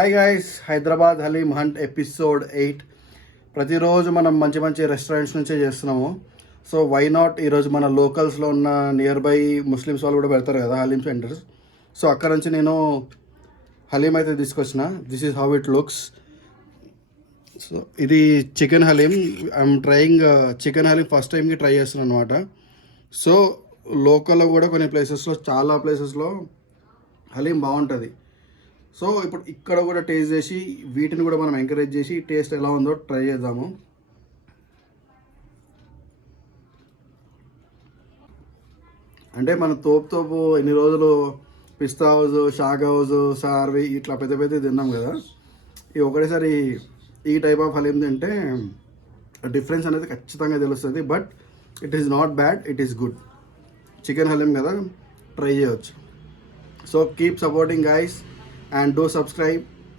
Hi guys, Hyderabad haleem hunt episode 8. ప్రతిరోజు మనం మంచి మంచి రెస్టారెంట్స్ నుంచే చేస్తున్నాము. సో వై నాట్ ఈరోజు మన లోకల్స్లో ఉన్న నియర్ బై ముస్లిమ్స్ వాళ్ళు కూడా పెడతారు కదా హలీం సెంటర్స్. సో అక్కడ నుంచి నేను హలీం అయితే తీసుకొచ్చిన. This is how it looks. So ఇది chicken haleem. I'm trying chicken haleem first టైంకి ట్రై చేస్తున్నాను అనమాట. సో లోకల్లో కూడా కొన్ని ప్లేసెస్లో, చాలా ప్లేసెస్లో హలీం బాగుంటుంది. సో ఇప్పుడు ఇక్కడ కూడా టేస్ట్ చేసి వీటిని కూడా మనం ఎంకరేజ్ చేసి టేస్ట్ ఎలా ఉందో ట్రై చేద్దాము. అంటే మన తోపు ఎన్ని రోజులు పిస్తా హౌస్, షాగ్ హౌస్, సార్వి ఇట్లా పెద్ద పెద్ద తిన్నాం కదా. ఈ ఒకటేసారి ఈ టైప్ ఆఫ్ హలీం తింటే డిఫరెన్స్ అనేది ఖచ్చితంగా తెలుస్తుంది. But it is not bad, it is good. Chicken haleem కదా, ట్రై చేయవచ్చు. So keep supporting guys and do subscribe.